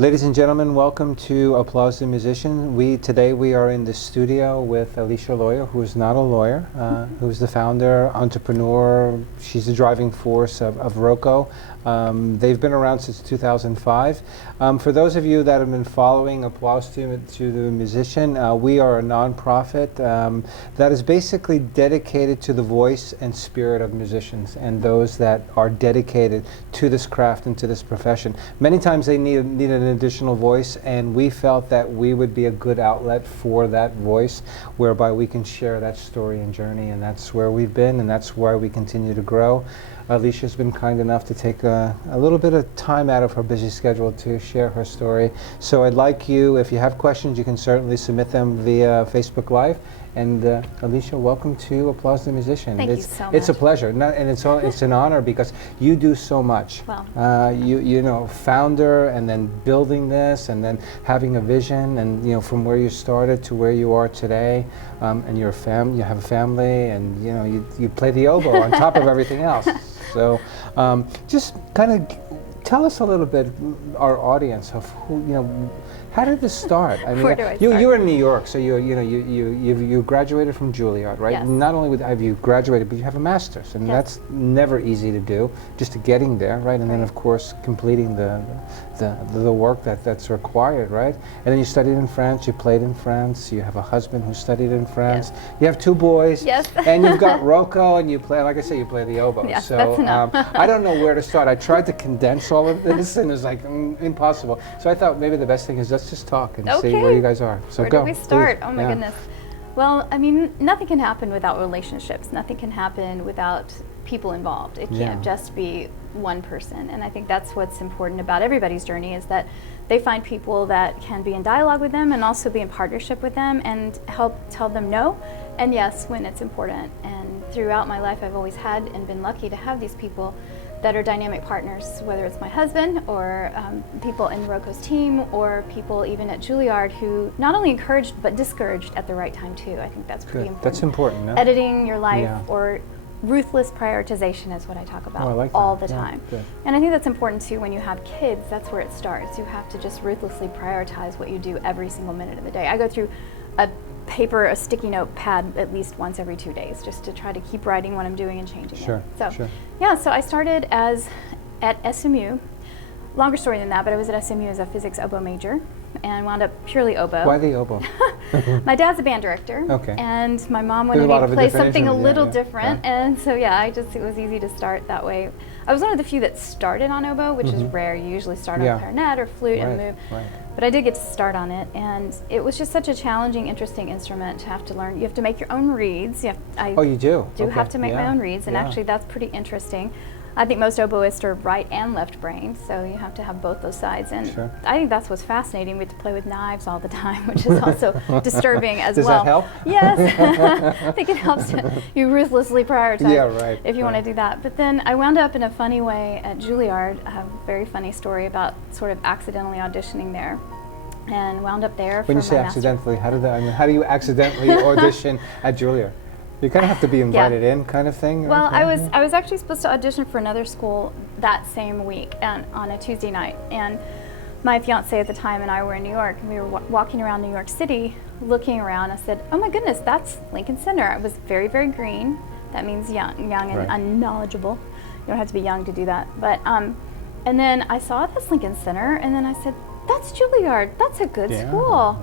Ladies and gentlemen, welcome to Applause the Musician. Today we are in the studio with Alecia Lawyer, who is not a lawyer, who's the founder, entrepreneur. She's the driving force of RoCO. They've been around since 2005. For those of you that have been following Applause to the Musician, we are a nonprofit that is basically dedicated to the voice and spirit of musicians and those that are dedicated to this craft and to this profession. Many times they need an additional voice, and we felt that we would be a good outlet for that voice, whereby we can share that story and journey, and that's where we've been, and that's why we continue to grow. Alicia's been kind enough to take a little bit of time out of her busy schedule to share her story. So I'd like you, if you have questions, you can certainly submit them via Facebook Live. And Alecia, welcome to Applause the Musician. Thank you so much. It's a pleasure, and it's an honor because you do so much. Well, you know, founder, and then building this, and then having a vision, and you know, from where you started to where you are today, and you have a family, and you know, you play the oboe on top of everything else. So, just kind of tell us a little bit, our audience, of who, you know, how did this start? I mean, you're in New York, so you graduated from Juilliard, right? Yes. Not only have you graduated, but you have a master's, and yes. that's never easy to do. Just to getting there, right? And then of course completing the work that's required, right? And then you studied in France. You played in France. You have a husband who studied in France. Yes. You have 2 boys. Yes. And you've got RoCO, and you play, like I say, you play the oboe. Yes, so that's enough. I don't know where to start. I tried to condense all of this, and it's like impossible. So I thought maybe the best thing is let's just talk and see where you guys are. So where go. do we start? Please. Oh my goodness. Well, I mean, nothing can happen without relationships. Nothing can happen without people involved. It can't just be one person. And I think that's what's important about everybody's journey, is that they find people that can be in dialogue with them and also be in partnership with them and help tell them no and yes when it's important. And throughout my life, I've always had and been lucky to have these people that are dynamic partners, whether it's my husband or people in RoCO's team or people even at Juilliard who not only encouraged but discouraged at the right time too. I think that's pretty important. That's important. No? Editing your life or ruthless prioritization is what I talk about all the time. Good. And I think that's important too when you have kids. That's where it starts. You have to just ruthlessly prioritize what you do every single minute of the day. I go through a sticky note pad at least once every 2 days just to try to keep writing what I'm doing and changing it. So yeah, so I started at SMU. Longer story than that, but I was at SMU as a physics oboe major and wound up purely oboe. Why the oboe? My dad's a band director, and my mom wanted me to play something a little different, and so it was easy to start that way. I was one of the few that started on oboe, which is rare. You usually start on clarinet or flute and move. But I did get to start on it, and it was just such a challenging, interesting instrument to have to learn. You have to make your own reeds. You do have to make my own reeds, and actually that's pretty interesting. I think most oboists are right and left brained, so you have to have both those sides. And I think that's what's fascinating. We have to play with knives all the time, which is also disturbing as well. Does that help? Yes. I think it helps you ruthlessly prioritize if you want to right. do that. But then I wound up in a funny way at Juilliard. I have a very funny story about sort of accidentally auditioning there. And wound up there for my master's. When you say accidentally, how do you accidentally audition at Juilliard? You kind of have to be invited in, kind of thing. Well, I was actually supposed to audition for another school that same week on a Tuesday night, and my fiance at the time and I were in New York, and we were walking around New York City, looking around. I said, "Oh my goodness, that's Lincoln Center." It was very, very green. That means young and unknowledgeable. You don't have to be young to do that. But and then I saw this Lincoln Center, and then I said, "That's Juilliard. That's a good school."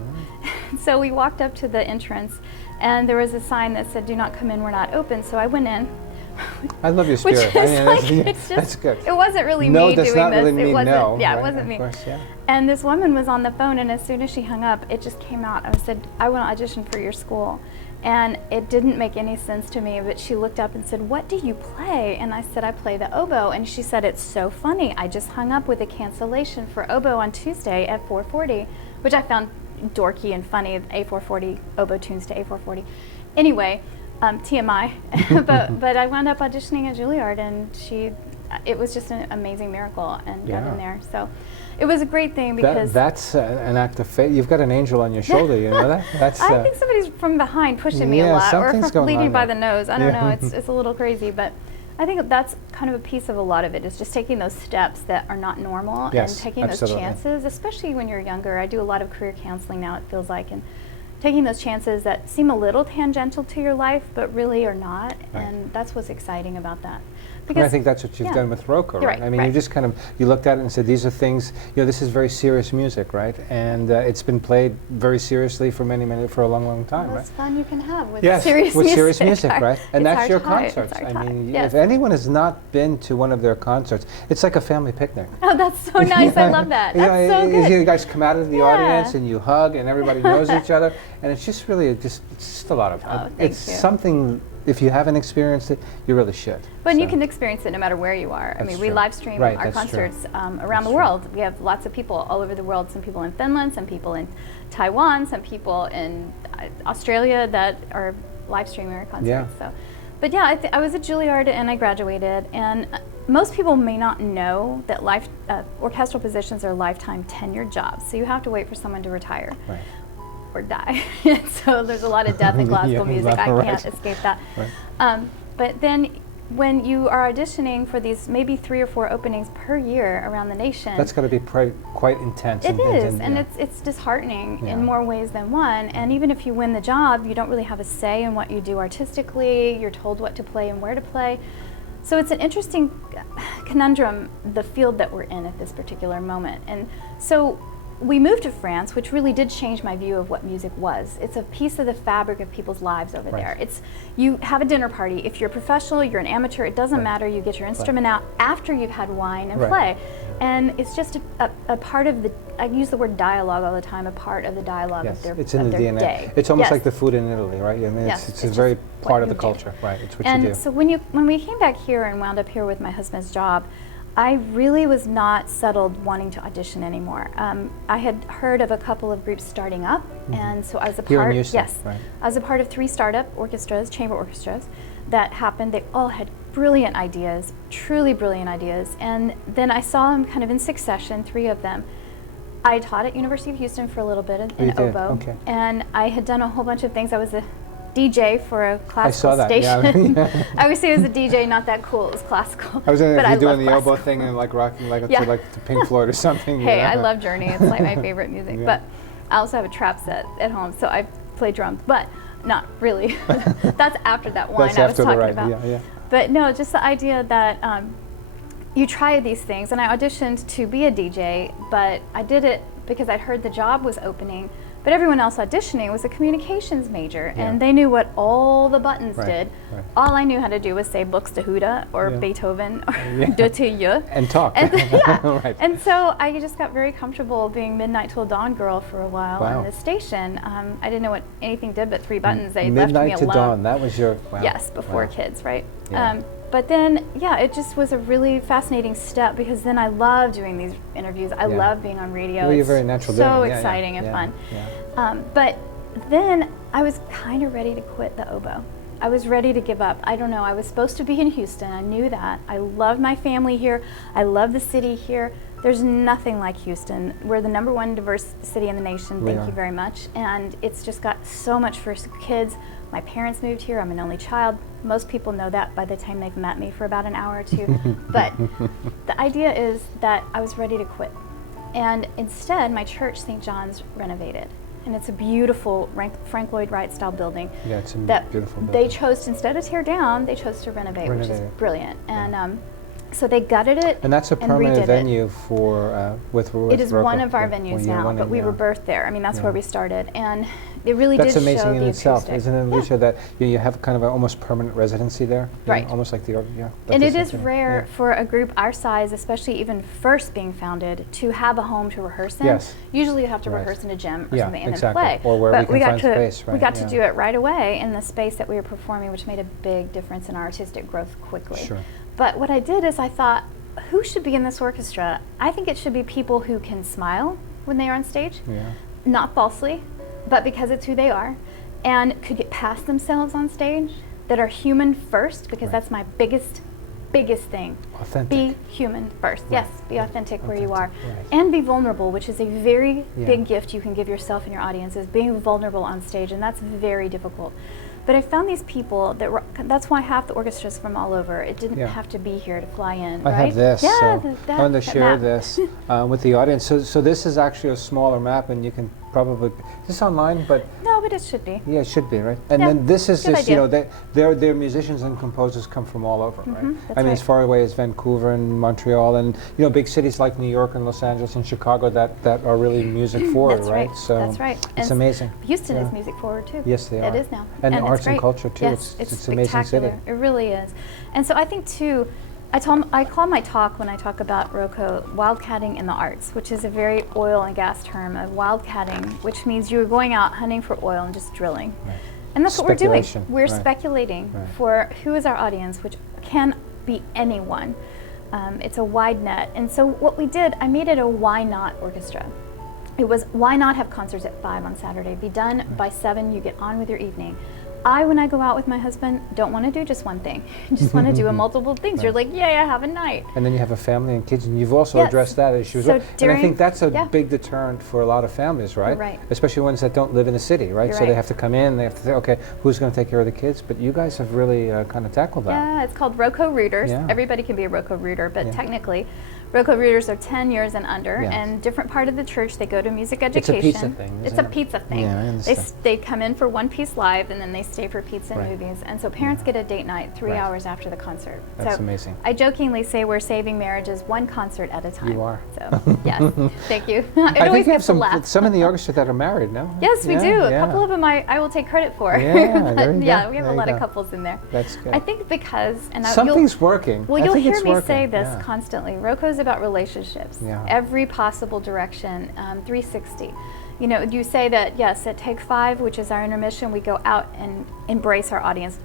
So we walked up to the entrance, and there was a sign that said, "Do not come in, we're not open." So I went in. I love your spirit. That's good. It wasn't really me doing this. Really it wasn't. No, it wasn't me. Course, And this woman was on the phone, and as soon as she hung up, it just came out. I said, "I want to audition for your school." And it didn't make any sense to me, but she looked up and said, "What do you play?" And I said, "I play the oboe." And she said, "It's so funny. I just hung up with a cancellation for oboe on Tuesday at 4:40, which I found dorky and funny, A440, oboe tunes to A440. Anyway, TMI, but I wound up auditioning at Juilliard, and it was just an amazing miracle, and got in there. So it was a great thing because that's an act of faith. You've got an angel on your shoulder, you know that? That's, I think somebody's from behind pushing me a lot, or from leading by the nose. I don't know. It's a little crazy, but I think that's kind of a piece of a lot of it, is just taking those steps that are not normal Yes, and taking absolutely. those chances, especially when you're younger. I do a lot of career counseling now, it feels like, and taking those chances that seem a little tangential to your life, but really are not, Right. and that's what's exciting about that. And I think that's what you've done with RoCO, You're right? right, I mean, right. you just kind of, you looked at it and said, these are things, you know, this is very serious music, right? And it's been played very seriously for for a long, long time, Most right? fun you can have with Yes, serious with music. serious music, right? And It's that's our your time, it's concerts. our I time. mean, Yes. if anyone has not been to one of their concerts, it's like a family picnic. Oh, that's so nice. I love that. You know, That's so good. You guys come out of the Yeah. audience and you hug and everybody knows each other, and it's just really it's just a lot of fun. Oh, thank It's you. something, if you haven't experienced it, you really should. But you So, can experience it no matter where you are. I That's mean, we true. live stream Right, our that's true. concerts around the true. world. We have lots of people all over the world. Some people in Finland, some people in Taiwan, some people in Australia that are live streaming our concerts. Yeah. So, but yeah, I was at Juilliard and I graduated. And most people may not know that orchestral positions are lifetime tenured jobs. So you have to wait for someone to retire. Right. Or die. So there's a lot of death in classical Yeah, music. I right. can't escape that. Right. But then when you are auditioning for these maybe 3 or 4 openings per year around the nation, That's got to be quite intense. it is, and yeah. it's disheartening Yeah. in more ways than one. And even if you win the job, you don't really have a say in what you do artistically. You're told what to play and where to play. So it's an interesting conundrum, the field that we're in at this particular moment. And so we moved to France, which really did change my view of what music was. It's a piece of the fabric of people's lives over Right. there. You have a dinner party. If you're a professional, you're an amateur, it doesn't Right. matter. You get your instrument out after you've had wine and Right. play. And it's just a part of the, I use the word dialogue all the time, a part of the dialogue Yes, of their, it's in of the their DNA. day. It's almost Yes. like the food in Italy, right? I mean, Yes, it's it's a very just part what of the you do. culture, right? It's what you do. And so when we came back here and wound up here with my husband's job, I really was not settled wanting to audition anymore. I had heard of a couple of groups starting up, and so I was a Here in part. Houston, Yes, right. I was a part of 3 startup orchestras, chamber orchestras, that happened. They all had brilliant ideas, truly brilliant ideas, and then I saw them kind of in succession, 3 of them. I taught at University of Houston for a little bit You in did, oboe, okay. and I had done a whole bunch of things. I was a DJ for a classical saw that, yeah. station. I always say it was a DJ, not that cool. It was classical. I was but if you're doing love the elbow classical. thing and like rocking like Yeah. to like to Pink Floyd or something. Hey, you know? I love Journey. It's like my favorite music. Yeah. But I also have a trap set at home, so I play drums, but not really. That's after that wine That's I was after the talking ride, about. yeah, yeah. But no, just the idea that you try these things, and I auditioned to be a DJ, but I did it because I'd heard the job was opening. But everyone else auditioning was a communications major, Yeah. and they knew what all the buttons Right, did. right. All I knew how to do was say Buxtehude or Yeah. Beethoven or Yeah. De Tilly. And talk. And, yeah. Right. And so I just got very comfortable being midnight till dawn girl for a while Wow. on the station. I didn't know what anything did but 3 buttons. They left me Midnight to alone. dawn. That was your wow. Yes, before Wow. kids, right? Yeah. But then, yeah, it just was a really fascinating step because then I love doing these interviews. I Yeah. love being on radio. Well, you're It's very natural so doing it. Yeah, yeah, exciting and yeah, fun. yeah. But then I was kind of ready to quit the oboe. I was ready to give up. I don't know. I was supposed to be in Houston. I knew that. I love my family here. I love the city here. There's nothing like Houston. We're the #1 diverse city in the nation. We Thank are. you very much. And it's just got so much for kids. My parents moved here. I'm an only child. Most people know that by the time they've met me for about an hour or 2. But the idea is that I was ready to quit. And instead, my church, St. John's, renovated. And it's a beautiful Frank Lloyd Wright style building. Yeah, it's a that beautiful They building. chose, instead of tear down, they chose to renovate, which Renovate is it. brilliant. And so they gutted it. And that's a and permanent redid it. venue for with It is RoCO. one of our Yeah. venues Well, you're now, one but in we were there. birthed there. I mean, that's Yeah. where we started. And it really That's did amazing show in the itself, acoustic. isn't it, Alecia? That you have kind of an almost permanent residency there, you know, Right. almost like the yeah. And that's it the is same thing. rare Yeah. for a group our size, especially even first being founded, to have a home to rehearse in. Yes. Usually you have to Right. rehearse in a gym or Yeah, something and exactly. then play. Or where but we can got find to, space, We right, got to yeah. do it right away in the space that we were performing, which made a big difference in our artistic growth quickly. Sure. But what I did is I thought, who should be in this orchestra? I think it should be people who can smile when they are on stage, Yeah. not falsely, but because it's who they are, and could get past themselves on stage, that are human first, because Right. that's my biggest thing. Authentic. Be human first. Right. Yes, be authentic where you are. Authentic, And be vulnerable, which is a very Yeah. big gift you can give yourself and your audience, is being vulnerable on stage, and that's very difficult. But I found these people that were, that's why half the orchestra is from all over. It didn't have to be here to fly in, I right? have this, Yeah, so I want to share this with the audience. So this is actually a smaller map, and you can probably, is this online? But no, but it should be. yeah, it should be, right? And Yeah, then this is good just, you idea. know, their musicians and composers come from all over, right? That's I mean, right. as far away as Vancouver and Montreal, and you know, big cities like New York and Los Angeles and Chicago that are really music forward, That's right? right. So That's right. it's And amazing. Houston Yeah. is music forward too. Yes, they are. It is now. And it's arts and great. culture too. Yes, It's an amazing city. spectacular. It really is. And so I think too, I call my talk when I talk about RoCO wildcatting in the arts, which is a very oil and gas term of wildcatting, which means you're going out hunting for oil and just drilling. Right. And that's what we're doing. Speculation, We're right. speculating Right. for who is our audience, which can be anyone. It's a wide net. And so what we did, I made it a why not orchestra. It was why not have concerts at 5 on Saturday? Be done by 7, you get on with your evening. When I go out with my husband, don't want to do just one thing. Just want to do multiple things. You're like, yay, I have a night. And then you have a family and kids, and you've also Yes. addressed that issue as So well. And I think that's a yeah. big deterrent for a lot of families, right? You're right. Especially ones that don't live in the city, right? You're So they right. have to come in, they have to say, okay, who's going to take care of the kids? But you guys have really kind of tackled that. Yeah, it's called RoCO Rooters. Yeah. Everybody can be a RoCO Rooter, but Yeah. technically, RoCO Rooters are 10 years and under, Yes. and different part of the church, they go to music It's a education. pizza thing, It's isn't a it? pizza thing. Yeah, I understand. They come in for one piece live, and then they stay for pizza and Right. movies. And so parents get a date night 3 Right. hours after the concert. That's so amazing. I jokingly say we're saving marriages one concert at a time. You are. So, yes, thank you. It I always think you have makes a some laugh. in the orchestra that are married, no? Yes, we Yeah, do. A yeah. couple of them I will take credit for. Yeah, But there you yeah, go. we have There a you lot go. of couples in there. That's good. I think because, and Something's working. well, I you'll think hear it's me working. say this Yeah. constantly. RoCO is about relationships. Yeah. Every possible direction, 360. You know, you say that, yes, at Take 5, which is our intermission, we go out and embrace our audience,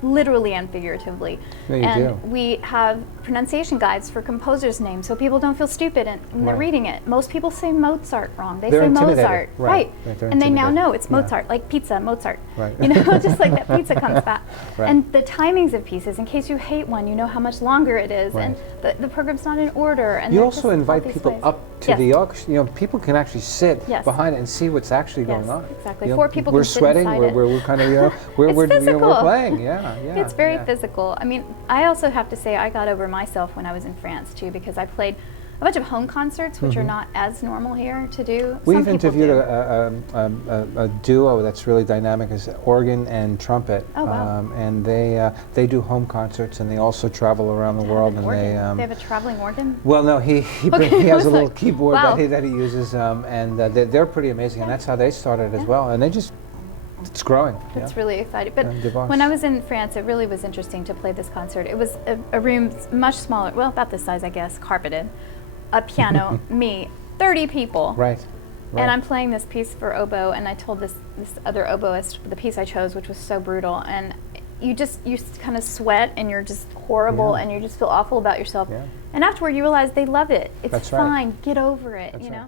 literally and figuratively. Yeah, you and do. we have pronunciation guides for composers' names so people don't feel stupid when they're Right. reading it. Most people say Mozart wrong. They They're say intimidated. Mozart. Right. Right, they're And they now intimidated. know it's Yeah. Mozart, like pizza, Mozart. Right. You know, just like that pizza comes back. Right. And the timings of pieces, in case you hate one, you know how much longer it is. Right. And the program's not in order. And You they're also just all invite these people ways. up to Yes. the orchestra. You know, people can actually sit Yes. behind it and see what's actually Yes, going on. exactly. You know, 4 people we're can sit sweating. inside We're, it. we're kind of, you know, we're, It's we're, you know, physical. we're playing. Yeah, yeah. It's very yeah. physical. I mean, I also have to say I got over myself when I was in France too, because I played a bunch of home concerts, which are not as normal here to do. We've Some people interviewed do. a duo that's really dynamic, is organ and trumpet. Oh, wow. And they do home concerts, and they also travel around the world. An And organ. They have a traveling organ? well, no, he Okay, he I has a was little like, keyboard wow. that he uses, and they're pretty amazing, and Yeah. that's how they started as Yeah. well. And it's growing. That's yeah. really exciting. But Yeah, divorce. when I was in France, it really was interesting to play this concert. It was a room much smaller, well, about this size, I guess, carpeted, a piano, me, 30 people. Right. Right. And I'm playing this piece for oboe, and I told this other oboist the piece I chose, which was so brutal, and you kind of sweat, and you're just horrible, Yeah. and you just feel awful about yourself. Yeah. And afterward, you realize they love it. It's That's right. fine. Get over it. That's you right. know.